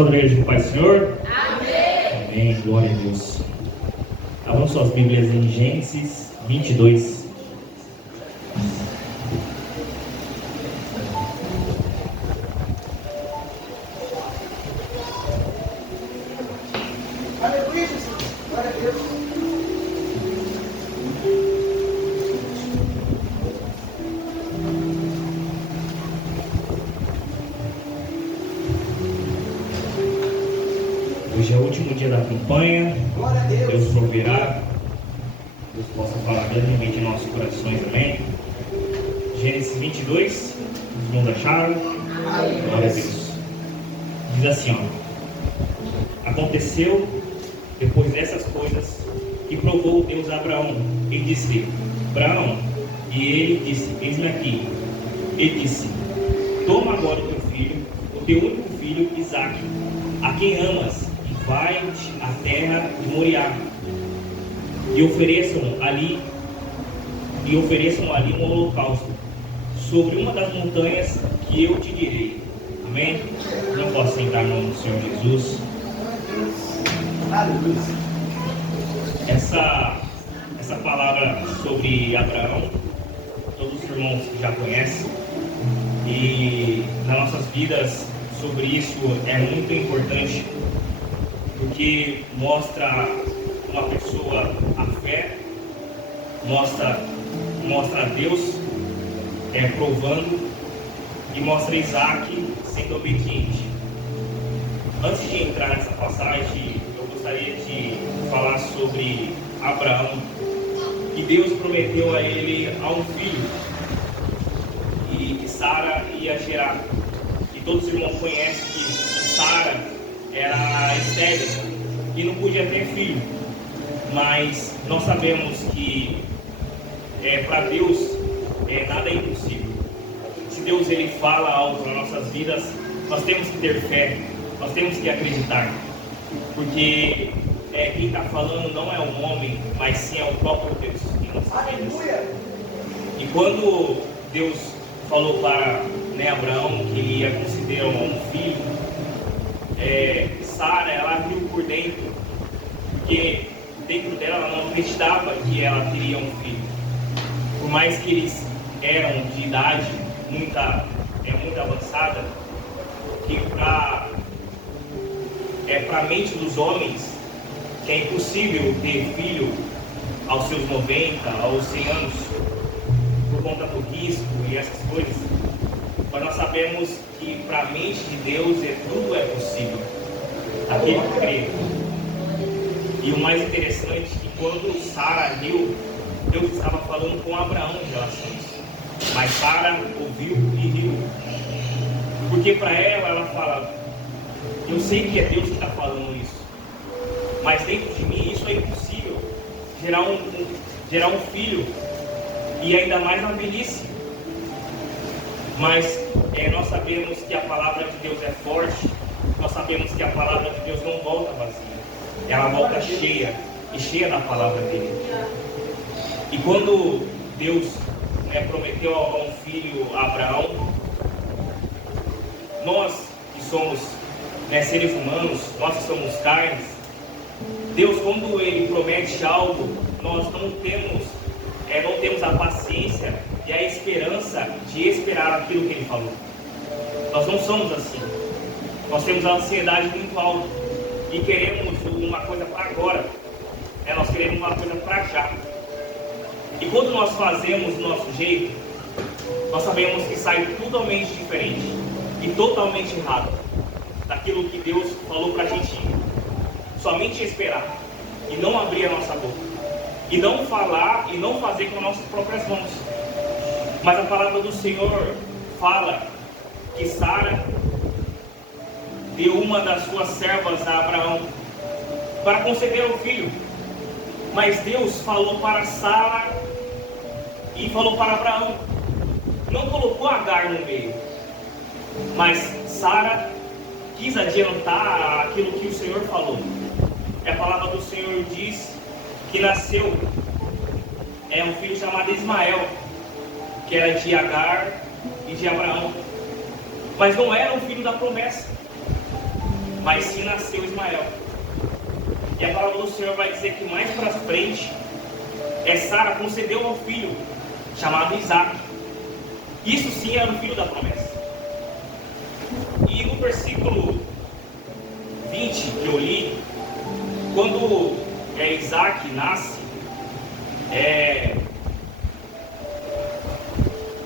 Toda a igreja do Pai do Senhor? Amém. Amém, glória a Deus. Abram suas Bíblias em Gênesis 22. Aleluia, Jesus. Glória a Deus. Hoje é o último dia da campanha. Glória a Deus. Deus proverá. Deus possa falar grandemente em nossos corações, amém? Gênesis 22, os irmãos acharam? Glória a Deus. Diz assim, ó: aconteceu depois dessas coisas que provou Deus a Abraão e disse: Abraão, e ele disse: eis-me aqui. Ele disse: toma agora o teu filho, o teu único filho, Isaque, a quem amas, e vai-te à terra de Moriá, e ofereçam ali um holocausto sobre uma das montanhas que eu te direi. Amém? Não posso entrar no nome do Senhor Jesus. Aleluia. Essa palavra sobre Abraão, todos os irmãos já conhecem, e nas nossas vidas sobre isso é muito importante, porque mostra uma pessoa a fé, mostra a Deus provando, e mostra Isaque sendo obediente. Antes de entrar nessa passagem, eu gostaria de falar sobre Abraão, que Deus prometeu a ele a um filho, e que Sara ia gerar. E todos os irmãos conhecem que Sara era estéril e não podia ter filho, mas nós sabemos que para Deus nada é impossível. Se Deus ele fala algo nas nossas vidas, nós temos que ter fé, nós temos que acreditar, porque quem está falando não é um homem, mas sim é o próprio Deus em nossas vidas. E quando Deus falou para Abraão que ele ia conceder um filho, Sara, ela viu por dentro, porque dentro dela ela não acreditava que ela teria um filho. Por mais que eles eram de idade muito avançada, que para a mente dos homens que é impossível ter filho aos seus 90, aos 100 anos, por conta do risco e essas coisas, mas nós sabemos que para a mente de Deus tudo é possível, aquele que crê. E o mais interessante é que quando Sara riu, Deus estava falando com Abraão em relação a isso, mas Sara ouviu e riu, porque para ela fala: eu sei que é Deus que está falando isso, mas dentro de mim isso é impossível, gerar um filho, e ainda mais na velhice. Mas nós sabemos que a palavra de Deus é forte, nós sabemos que a palavra de Deus não volta vazia, ela volta cheia, e cheia da palavra dele. E quando Deus prometeu a um filho a Abraão, nós que somos seres humanos, nós que somos carnes, Deus, quando ele promete algo, nós não temos a paciência e a esperança de esperar aquilo que ele falou. Nós não somos assim. Nós temos a ansiedade muito alta e queremos uma coisa para agora. Nós queremos uma coisa para já. E quando nós fazemos do nosso jeito, nós sabemos que sai totalmente diferente e totalmente errado daquilo que Deus falou para a gente somente esperar e não abrir a nossa boca, e não falar e não fazer com as nossas próprias mãos. Mas a palavra do Senhor fala que Sara deu uma das suas servas a Abraão para conceder o filho. Mas Deus falou para Sara e falou para Abraão. Não colocou Agar no meio, mas Sara quis adiantar aquilo que o Senhor falou. A palavra do Senhor diz que nasceu um filho chamado Ismael, que era de Agar e de Abraão, mas não era um filho da promessa. mas sim nasceu Ismael. E a palavra do Senhor vai dizer que mais para frente, Sara concedeu um filho, chamado Isaac. Isso sim era o filho da promessa. E no versículo 20 que eu li, quando Isaac nasce,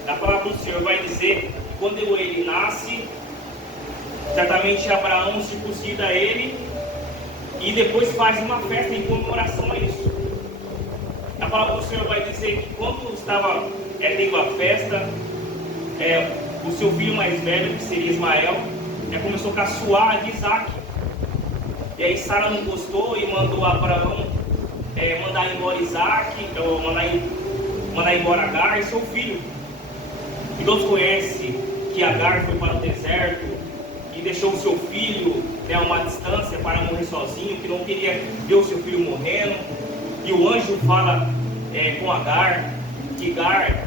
a palavra do Senhor vai dizer que quando ele nasce, certamente Abraão circuncida ele e depois faz uma festa em comemoração a isso. A palavra do Senhor vai dizer que quando estava tendo a festa, o seu filho mais velho, que seria Ismael, começou a caçoar de Isaac. E aí Sara não gostou e mandou Abraão mandar embora Isaac, ou mandar embora Agar e seu filho. E todos conhecem que Agar foi para o deserto e deixou o seu filho a uma distância para morrer sozinho, que não queria ver o seu filho morrendo. E o anjo fala com Agar, que Agar,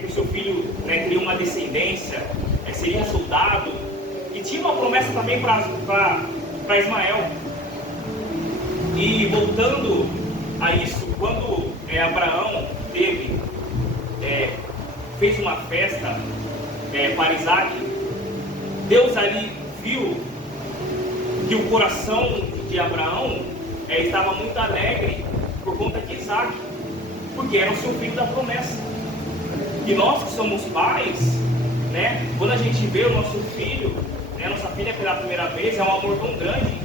que o seu filho teria uma descendência, seria um soldado, e tinha uma promessa também para Ismael. E voltando a isso, quando Abraão fez uma festa para Isaac, Deus ali viu que o coração de Abraão estava muito alegre por conta de Isaac, porque era o seu filho da promessa. E nós que somos pais, quando a gente vê o nosso filho, nossa filha pela primeira vez, é um amor tão grande.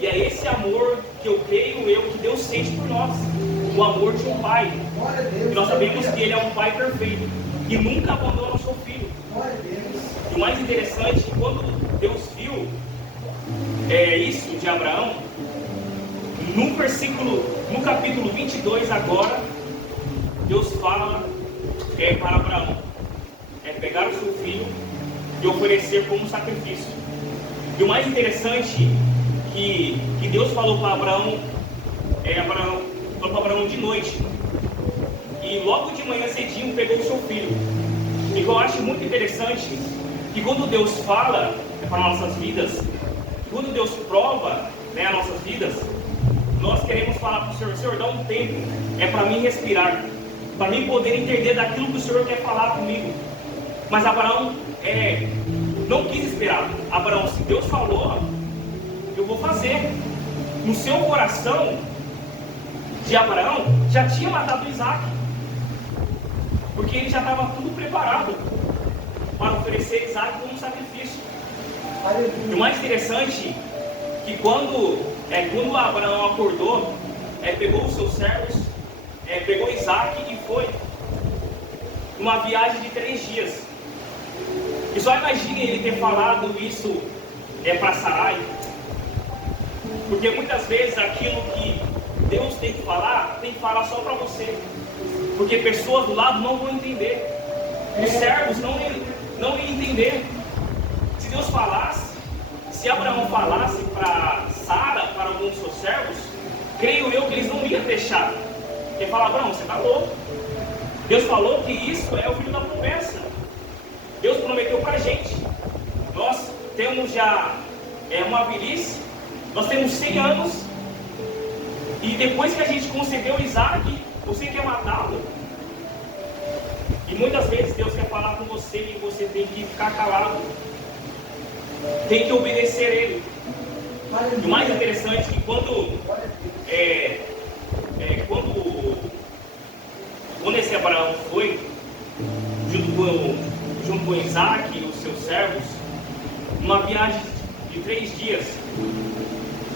E é esse amor que eu creio que Deus sente por nós, o amor de um pai. E nós sabemos que Ele é um pai perfeito e nunca abandona o seu filho. E o mais interessante é que quando Deus viu isso de Abraão, no capítulo 22 agora, Deus fala para Abraão pegar o seu filho e oferecer como sacrifício. E o mais interessante que Deus falou para Abraão, falou para Abraão de noite, e logo de manhã cedinho pegou o seu filho. E eu acho muito interessante que quando Deus fala para nossas vidas, quando Deus prova as nossas vidas, nós queremos falar para o Senhor: Senhor, dá um tempo para mim respirar, para mim poder entender daquilo que o Senhor quer falar comigo. Mas Abraão não quis esperar. Abraão, se Deus falou, eu vou fazer. No seu coração de Abraão já tinha matado Isaac, porque ele já estava tudo preparado para oferecer Isaac como sacrifício. E o mais interessante que quando Abraão acordou, pegou os seus servos, pegou Isaac e foi uma viagem de 3 dias. E só imagine ele ter falado isso para Sarai, porque muitas vezes aquilo que Deus tem que falar só para você, porque pessoas do lado não vão entender, os servos não iam entender. Se Deus falasse, se Abraão falasse para Sara, para alguns dos seus servos, creio eu que eles não iam deixar, porque falavam: Abraão, você está louco. Deus falou que isso é o filho da promessa. Deus prometeu para a gente. Nós temos já uma velhice, nós temos 100 anos, e depois que a gente concebeu Isaac, você quer matá-lo. E muitas vezes Deus quer falar com você e você tem que ficar calado, tem que obedecer Ele. E o mais interessante é que quando esse Abraão foi, junto com Isaac e os seus servos, uma viagem de 3 dias,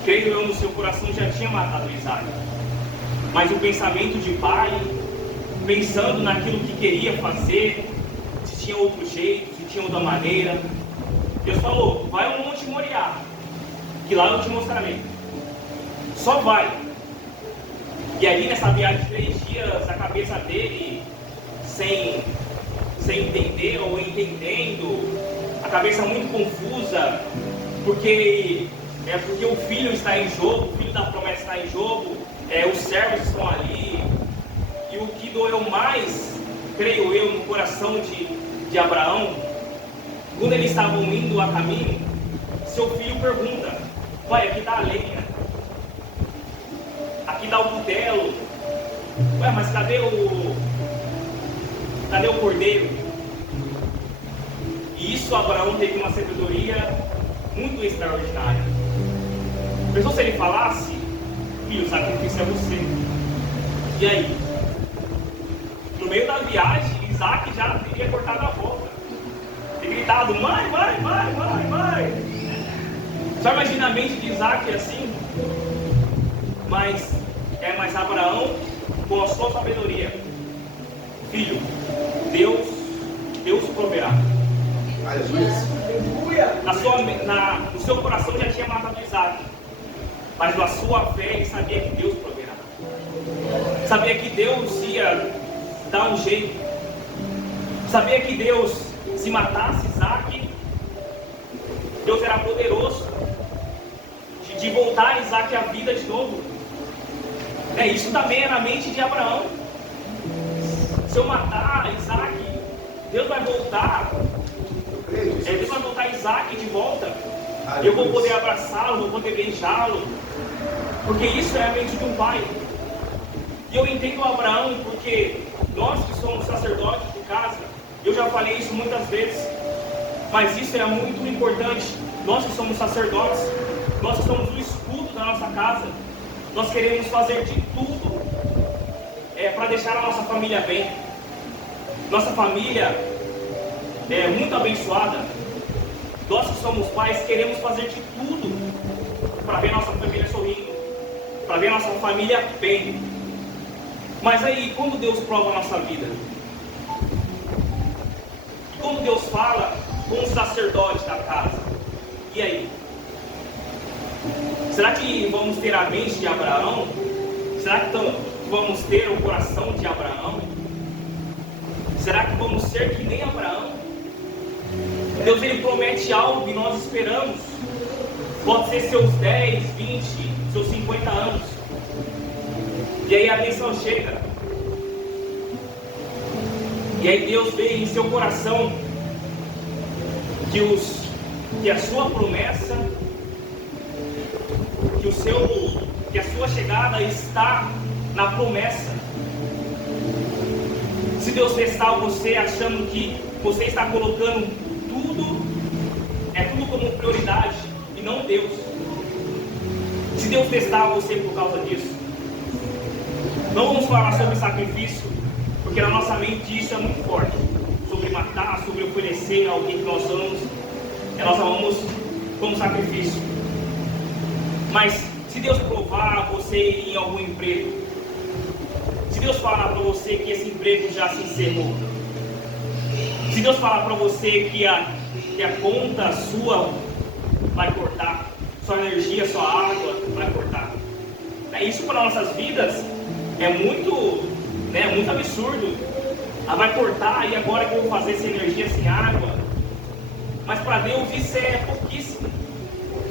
creio eu, no seu coração já tinha matado Isaac. Mas o pensamento de pai, pensando naquilo que queria fazer, se tinha outro jeito, se tinha outra maneira, Deus falou: vai ao Monte Moriá, que lá eu te mostrarei. Só vai. E ali nessa viagem de 3 dias, a cabeça dele, sem entender ou entendendo, a cabeça muito confusa, porque o filho está em jogo, o filho da promessa está em jogo, os servos estão ali. E o que doeu mais, creio eu, no coração de Abraão, quando eles estavam indo a caminho, seu filho pergunta: Pai, aqui dá a lenha. Aqui dá o cutelo. Ué, mas cadê o cordeiro? E isso Abraão teve uma sabedoria muito extraordinária. Pensou se ele falasse: filho, o sacrifício é você. E aí? No meio da viagem, Isaac já teria cortado a volta. Teria gritado: mãe. Só imagina a mente de Isaac assim. Mas Abraão, com a sua sabedoria: filho, Deus proverá. No seu coração já tinha matado Isaac, mas na sua fé ele sabia que Deus proverá. Sabia que Deus ia dar um jeito. Sabia que Deus, se matasse Isaac, Deus era poderoso de voltar Isaac à vida de novo. Isso também era a mente de Abraão. Se eu matar Isaac, Deus vai voltar. Deus vai voltar Isaac de volta. Eu vou poder abraçá-lo, vou poder beijá-lo. Porque isso é a mente de um pai. E eu entendo Abraão porque nós que somos sacerdotes de casa, eu já falei isso muitas vezes, mas isso é muito importante. Nós que somos sacerdotes, nós que somos o escudo da nossa casa, nós queremos fazer de tudo para deixar a nossa família bem. Nossa família é muito abençoada. Nós que somos pais queremos fazer de tudo para ver nossa família sorrindo, para ver nossa família bem. Mas aí, quando Deus prova a nossa vida, quando Deus fala com o sacerdote da casa, e aí? Será que vamos ter a mente de Abraão? Será que vamos ter o coração de Abraão? Será que vamos ser que nem Abraão? Deus, ele promete algo e nós esperamos. Pode ser seus 10, 20, seus 50 anos. E aí a bênção chega. E aí Deus vê em seu coração que a sua promessa, que a sua chegada está na promessa. Se Deus testar você achando que você está colocando tudo como prioridade e não Deus. Se Deus testar você por causa disso, não vamos falar sobre sacrifício, porque na nossa mente isso é muito forte. Sobre matar, sobre oferecer a alguém que nós amamos como sacrifício. Mas se Deus provar você em algum emprego, se Deus falar para você que esse emprego já se encerrou, se Deus falar para você que a conta sua vai cortar, sua energia, sua água vai cortar, isso para nossas vidas é muito absurdo. Vai cortar, e agora que eu vou fazer sem energia, sem água? Mas para Deus isso é pouquíssimo.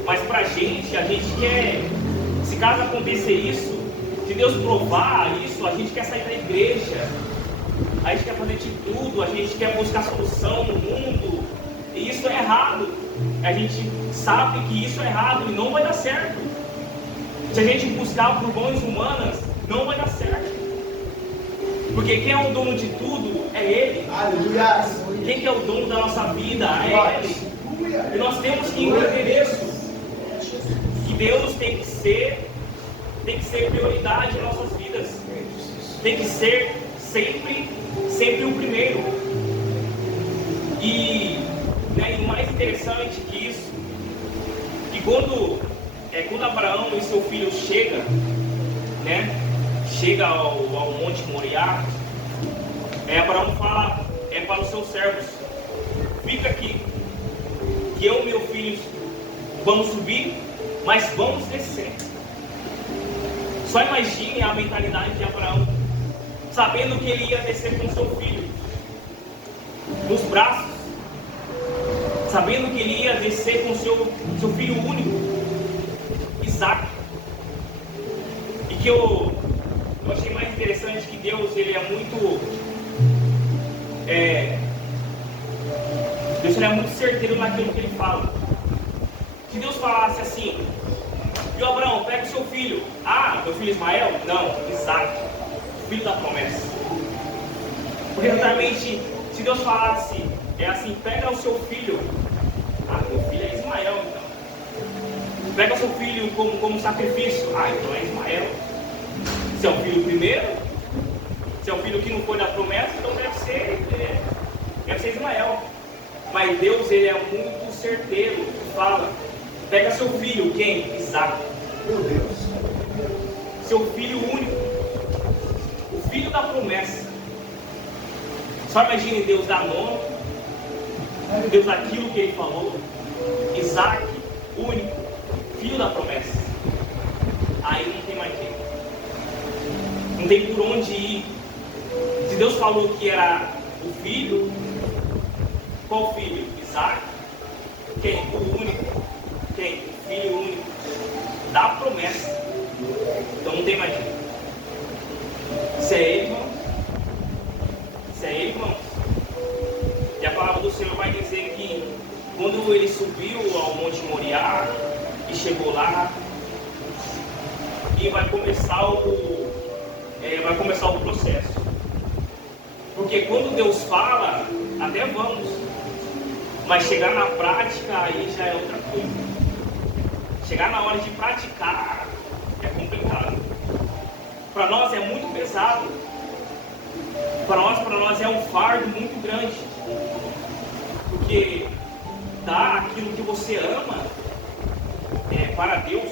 Mas para a gente quer, se caso acontecer isso, se Deus provar isso, a gente quer sair da igreja, a gente quer fazer de tudo, a gente quer buscar solução no mundo, e isso é errado. A gente sabe que isso é errado e não vai dar certo. Se a gente buscar por mãos humanas, não vai dar certo. Porque quem é o dono de tudo é Ele. Aleluia. Quem que é o dono da nossa vida é Ele. E nós temos que entender isso. Que Deus tem que ser prioridade em nossas vidas. Tem que ser sempre o primeiro. E o mais interessante que isso, que quando Abraão e seu filho chega ao Monte Moriá, Abraão fala para os seus servos: fica aqui, que eu e meu filho vamos subir, mas vamos descer. Só imagine a mentalidade de Abraão, sabendo que ele ia descer com seu filho nos braços, sabendo que ele ia descer com seu filho único, Isaac. E que eu achei mais interessante que Deus, ele é muito Deus, ele é muito certeiro naquilo que ele fala. Se Deus falasse assim: E o Abraão, pega o seu filho. Ah, meu filho Ismael? Não, Isaac, filho da promessa. Porque exatamente, se Deus falasse, assim, pega o seu filho. Ah, meu filho é Ismael, então. Pega o seu filho como sacrifício. Ah, então é Ismael. Se é o filho primeiro, se é o filho que não foi da promessa, então deve ser Ismael. Mas Deus, ele é muito certeiro, que fala, pega seu filho, quem? Isaac. Meu Deus. Seu filho único, o filho da promessa. Só imagine Deus dar nome, Deus aquilo que ele falou. Isaac, único, filho da promessa. Aí não tem mais jeito. Não tem por onde ir. Se Deus falou que era o filho, qual filho? Isaac. Quem? O único. Quem? O filho único da promessa. Então não tem mais jeito. Se é ele, irmão. Se é ele, irmão. E a palavra do Senhor vai dizer que quando ele subiu ao Monte Moriá e chegou lá, e vai começar o processo. Porque quando Deus fala, até vamos, mas chegar na prática aí já é outra coisa. Chegar na hora de praticar é complicado. Para nós é muito pesado. Para nós é um fardo muito grande. Porque dar aquilo que você ama para Deus.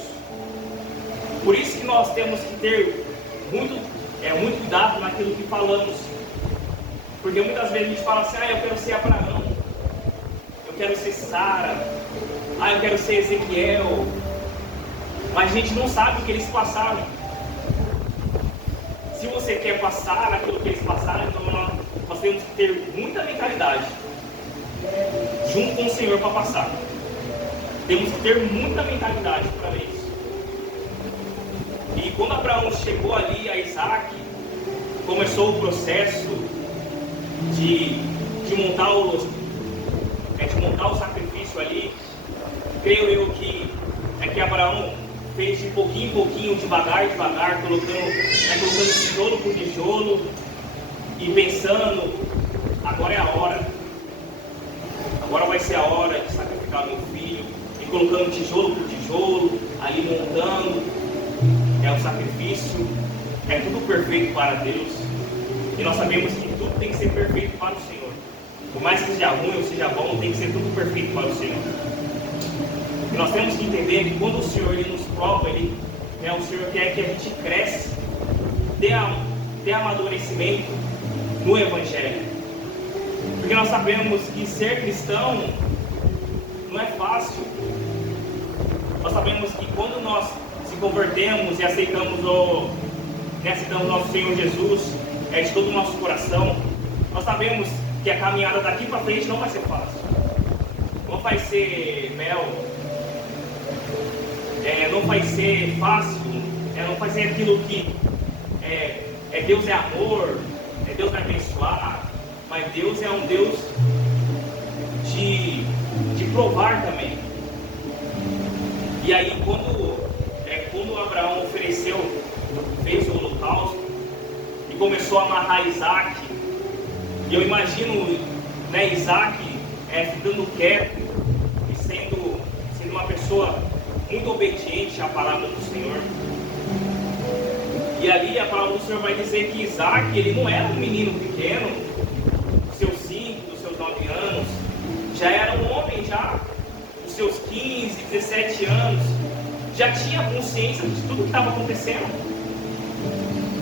Por isso que nós temos que ter muito cuidado naquilo que falamos. Porque muitas vezes a gente fala assim, eu quero ser Abraão, eu quero ser Sara, eu quero ser Ezequiel. Mas a gente não sabe o que eles passaram. Se você quer passar aquilo que eles passaram, então nós temos que ter muita mentalidade junto com o Senhor para passar. Temos que ter muita mentalidade para isso. E quando Abraão chegou ali a Isaac, começou o processo de montar o sacrifício ali. Creio eu que Abraão fez de pouquinho em pouquinho, devagar, colocando tijolo por tijolo e pensando, agora é a hora. Agora vai ser a hora de sacrificar meu filho. E colocando tijolo por tijolo, ali montando. O sacrifício é tudo perfeito para Deus. E nós sabemos que tudo tem que ser perfeito para o Senhor. Por mais que seja ruim ou seja bom, tem que ser tudo perfeito para o Senhor. E nós temos que entender que quando o Senhor ele nos prova, o Senhor quer que a gente cresça, dê amadurecimento no Evangelho. Porque nós sabemos que ser cristão não é fácil. Nós sabemos que quando nós se convertemos e aceitamos nosso Senhor Jesus de todo o nosso coração, nós sabemos que a caminhada daqui para frente não vai ser fácil. Não vai ser mel, não vai ser fácil, não vai ser aquilo que Deus é amor, Deus vai abençoar, mas Deus é um Deus de provar também. E aí quando Abraão fez o holocausto e começou a amarrar Isaac, e eu imagino Isaac ficando quieto e sendo uma pessoa muito obediente à palavra do Senhor. E ali a palavra do Senhor vai dizer que Isaac, ele não era um menino pequeno, dos seus 5, dos seus 9 anos, já era um homem dos seus 15, 17 anos, já tinha consciência de tudo que estava acontecendo.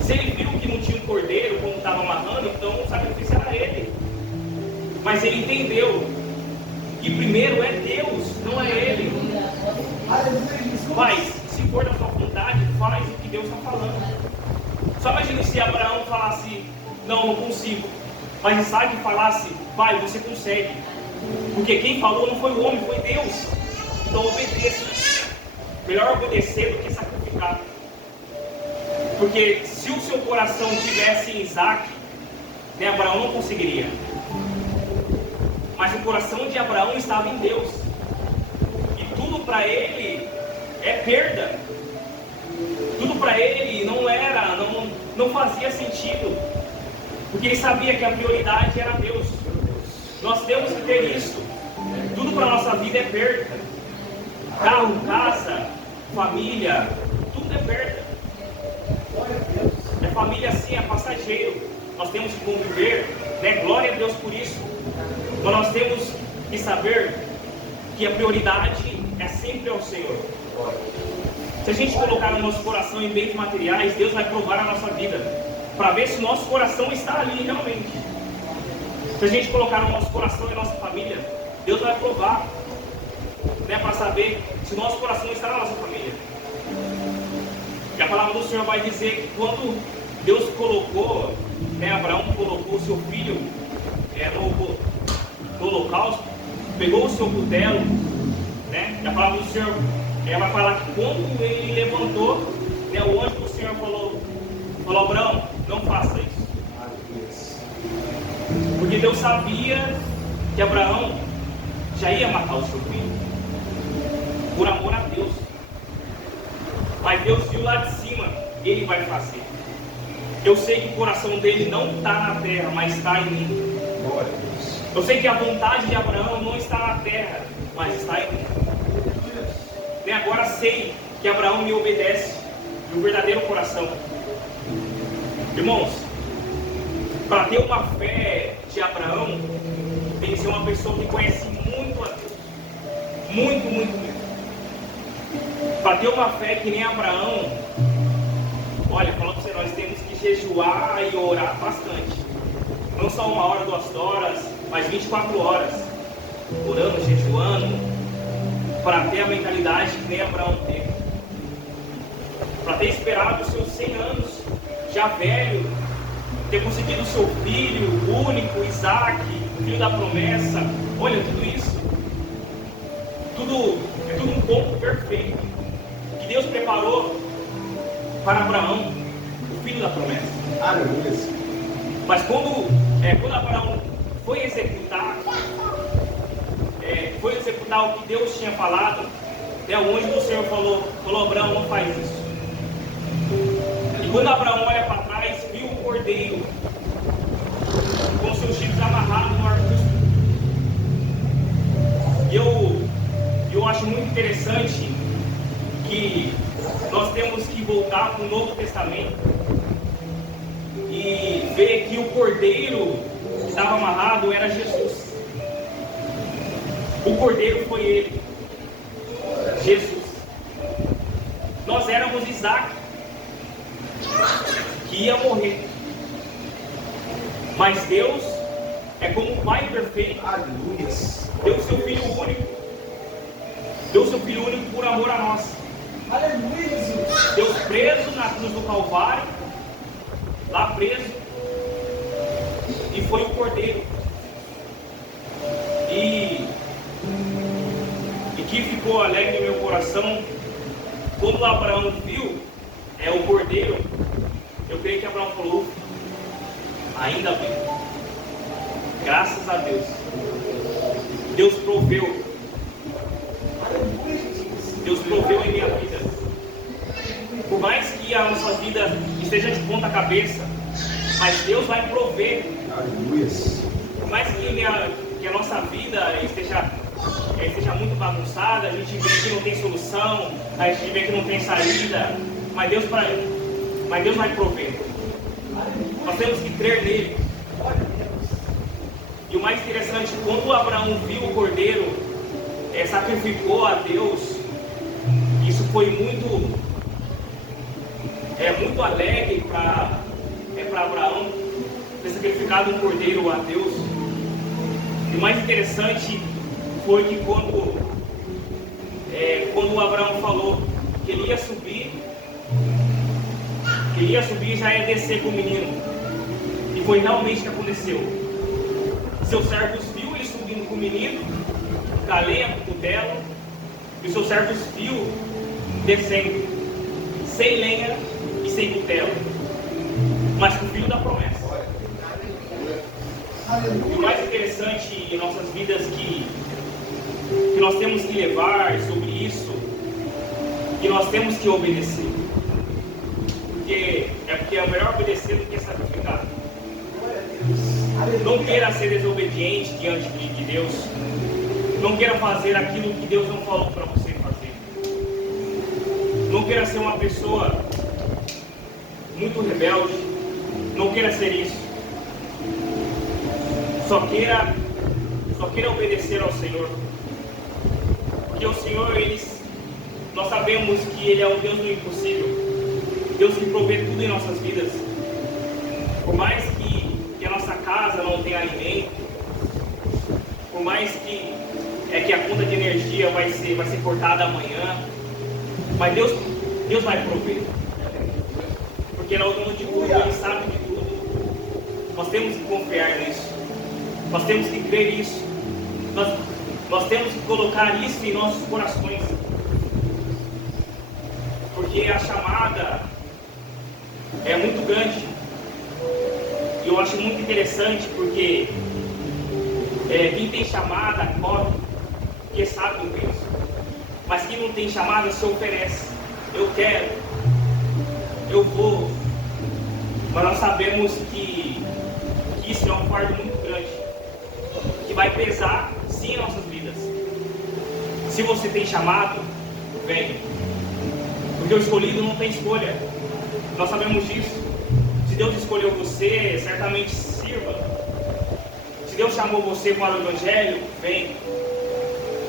Se ele viu que não tinha um cordeiro como estava amarrando, então o sacrifício era ele. Mas ele entendeu que primeiro é Deus, não é ele. Mas, se for da sua vontade, faz o que Deus está falando. Só imagine se Abraão falasse, não consigo. Mas Isaac falasse, vai, você consegue. Porque quem falou não foi o homem, foi Deus. Então obedeça. Melhor obedecer do que sacrificar. Porque se o seu coração tivesse em Isaac, Abraão não conseguiria. Mas o coração de Abraão estava em Deus. E tudo para ele é perda. tudo para ele não fazia sentido, porque ele sabia que a prioridade era Deus. Nós temos que ter isso. Tudo para a nossa vida é perda. Carro, casa, família, tudo é perda. A família sim é passageiro. Nós temos que conviver, né? Glória a Deus por isso. Mas nós temos que saber que a prioridade é sempre ao Senhor. Se a gente colocar no nosso coração em bens materiais, Deus vai provar a nossa vida, para ver se o nosso coração está ali realmente. Se a gente colocar no nosso coração e nossa família, Deus vai provar, né, para saber se o nosso coração está na nossa família. E a palavra do Senhor vai dizer que quando Deus colocou, né, Abraão colocou o seu filho no holocausto, pegou o seu cutelo, né, e a palavra do Senhor vai falar que quando ele levantou, né, o anjo do Senhor falou: Abraão, não faça isso. Porque Deus sabia que Abraão já ia matar o seu filho, por amor a Deus. Mas Deus viu lá de cima, ele vai fazer. Eu sei que o coração dele não está na terra, mas está em mim. Eu sei que a vontade de Abraão não está na terra, mas está em mim. E agora sei que Abraão me obedece de um verdadeiro coração. Irmãos, para ter uma fé de Abraão, tem que ser uma pessoa que conhece muito a Deus. Muito, muito, muito. Para ter uma fé que nem Abraão, olha, falando para você, nós temos que jejuar e orar bastante. Não só 1 hora, 2 horas, mas 24 horas. Orando, jejuando, para ter a mentalidade que nem Abraão teve. Para ter esperado os seus 100 anos, já velho, ter conseguido o seu filho único, Isaac, o filho da promessa. Olha, tudo isso. É tudo um ponto perfeito que Deus preparou para Abraão, o filho da promessa. Aleluia. Mas quando Abraão foi executar o que Deus tinha falado, né, o anjo do Senhor falou: Abraão, não faz isso. E quando Abraão olha para trás, viu o cordeiro com seus chifres amarrados no arbusto. E eu acho muito interessante que nós temos que voltar para o Novo Testamento e ver que o cordeiro que estava amarrado era Jesus. O cordeiro foi ele, Jesus. Nós éramos Isaac, que ia morrer. Mas Deus é como um Pai perfeito. Aleluia. Deu seu Filho único. Deu seu Filho único por amor a nós. Aleluia, Jesus. Deus preso na cruz do Calvário, lá preso, e foi o cordeiro. E que ficou alegre no meu coração, quando Abraão viu o cordeiro, eu creio que Abraão falou: ainda bem, graças a Deus, Deus proveu. Deus proveu em minha vida. Por mais que a nossa vida esteja de ponta cabeça, mas Deus vai prover. Aleluia. Por mais que a nossa vida esteja muito bagunçada, a gente vê que não tem solução, a gente vê que não tem saída, mas Deus vai prover. Nós temos que crer nele. E o mais interessante, quando Abraão viu o cordeiro, sacrificou a Deus, isso foi muito alegre para Abraão ter sacrificado um cordeiro a Deus. E o mais interessante foi que quando Abraão falou que ele ia subir e já ia descer com o menino. E foi realmente o que aconteceu. Seus servos viu ele subindo com o menino, com a lenha, com o cutelo, e os seus servos viu descendo, sem lenha e sem cutelo, mas com o filho da promessa. E o mais interessante em nossas vidas que nós temos que levar sobre isso, que nós temos que obedecer. porque é melhor obedecer do que sacrificar. Não queira ser desobediente diante de Deus. Não queira fazer aquilo que Deus não falou para você fazer. Não queira ser uma pessoa muito rebelde. Não queira ser isso. Só queira obedecer ao Senhor. Porque o Senhor, nós sabemos que Ele é o Deus do impossível. Deus que provê tudo em nossas vidas. Por mais que a nossa casa não tenha alimento, por mais que a conta de energia vai ser cortada amanhã, mas Deus vai prover. Porque Ele é o dono de tudo, Ele sabe de tudo. Nós temos que confiar nisso. Nós temos que crer nisso. Nós temos que colocar isso em nossos corações. Porque a chamada é muito grande. E eu acho muito interessante porque quem tem chamada corre, porque sabe do peso. Mas quem não tem chamada se oferece. Eu quero, eu vou. Mas nós sabemos que isso é um fardo muito grande, que vai pesar sim em nossas vidas. Se você tem chamado, vem. Porque o escolhido não tem escolha. Nós sabemos disso. Se Deus escolheu você, certamente sirva. Se Deus chamou você para o Evangelho, vem.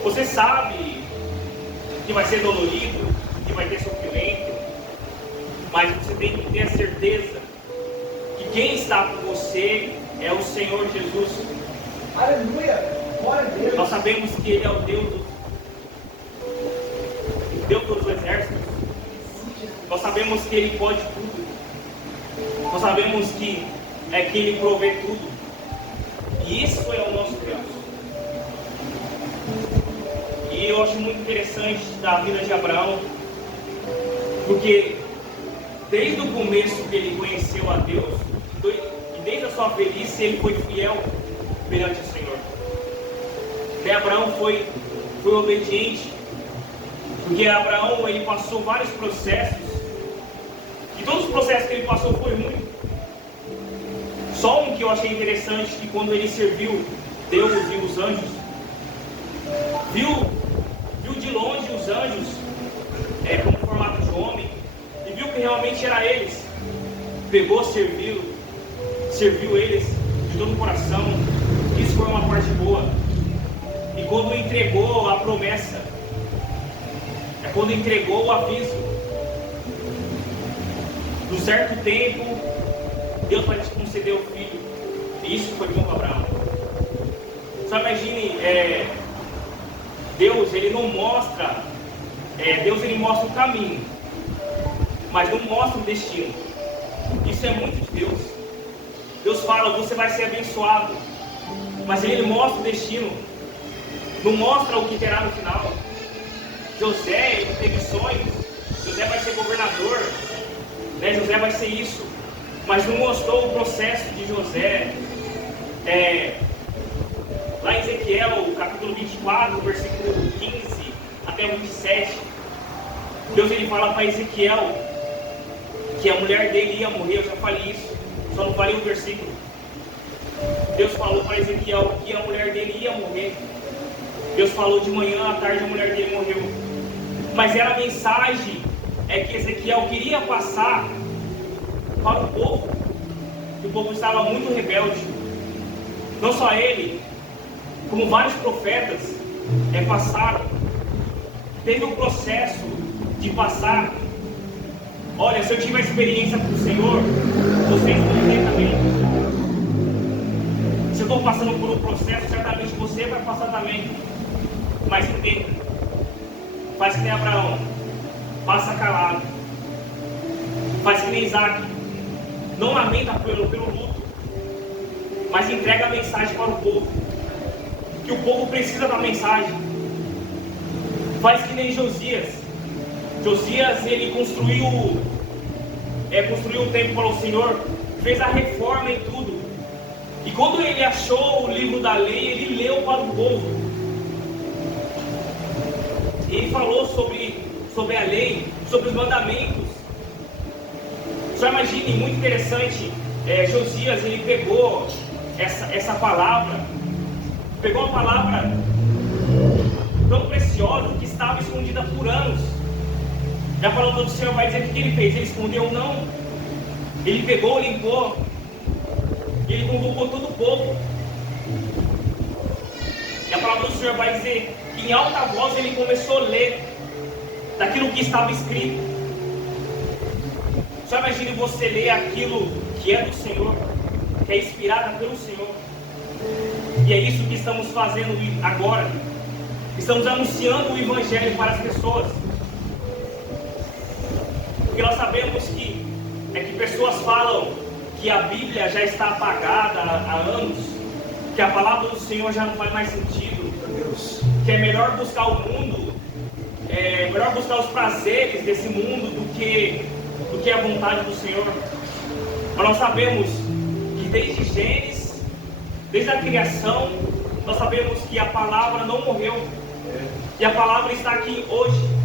Você sabe que vai ser dolorido, que vai ter sofrimento, mas você tem que ter a certeza que quem está com você é o Senhor Jesus. Aleluia! Glória a Deus! Nós sabemos que Ele é o Deus dos exércitos. Nós sabemos que Ele pode tudo. Nós sabemos que Ele provê tudo. E isso é o nosso Deus. E eu acho muito interessante da vida de Abraão, porque desde o começo que ele conheceu a Deus, e desde a sua velhice ele foi fiel perante o Senhor. E Abraão foi obediente, porque Abraão ele passou vários processos, e todos os processos que ele passou foi ruim. Só um que eu achei interessante, que quando ele serviu Deus e os anjos, viu de longe os anjos como formato de homem, e viu que realmente era eles. Pegou, serviu eles de todo o coração. Isso foi uma parte boa. E quando entregou a promessa, quando entregou o aviso, no certo tempo Deus vai te conceder o filho. E isso foi bom para Abraão. Só imagine, Deus ele não mostra, Deus ele mostra o caminho, mas não mostra o destino. Isso é muito de Deus. Deus fala, você vai ser abençoado, mas Ele mostra o destino, não mostra o que terá no final. José, ele teve sonhos, José vai ser governador, José vai ser isso, mas não mostrou o processo de José. Lá em Ezequiel, capítulo 24, versículo 15 até o 27, Deus ele fala para Ezequiel que a mulher dele ia morrer. Eu já falei isso, só não falei o versículo. Deus falou para Ezequiel que a mulher dele ia morrer. Deus falou de manhã, à tarde a mulher dele morreu. Mas era a mensagem que Ezequiel queria passar para o povo, que o povo estava muito rebelde. Não só ele, como vários profetas passaram. Teve um processo de passar. Olha, se eu tiver experiência com o Senhor, vocês vão ter também. Se eu estou passando por um processo, certamente você vai passar também. Mas entenda, faz que nem Abraão, passa calado. Faz que nem Isaac, não lamenta pelo luto, mas entrega a mensagem para o povo, que o povo precisa da mensagem. Faz que nem Josias. Josias ele construiu um templo para o Senhor, fez a reforma em tudo. E quando ele achou o livro da lei, ele leu para o povo. Ele falou sobre a lei, sobre os mandamentos. Só imagine, muito interessante, Josias, ele pegou essa palavra, pegou uma palavra tão preciosa que estava escondida por anos. E a palavra do Senhor vai dizer o que ele fez. Ele escondeu? Não. Ele pegou, limpou, ele convocou todo o povo. E a palavra do Senhor vai dizer que em alta voz ele começou a ler daquilo que estava escrito. Só imagine você ler aquilo que é do Senhor, que é inspirado pelo Senhor. E é isso que estamos fazendo agora. Estamos anunciando o Evangelho para as pessoas. Porque nós sabemos que pessoas falam que a Bíblia já está apagada há anos, que a palavra do Senhor já não faz mais sentido, que é melhor buscar o mundo, é melhor buscar os prazeres desse mundo do que a vontade do Senhor. Mas nós sabemos que desde Gênesis, desde a criação, nós sabemos que a palavra não morreu, e a palavra está aqui hoje.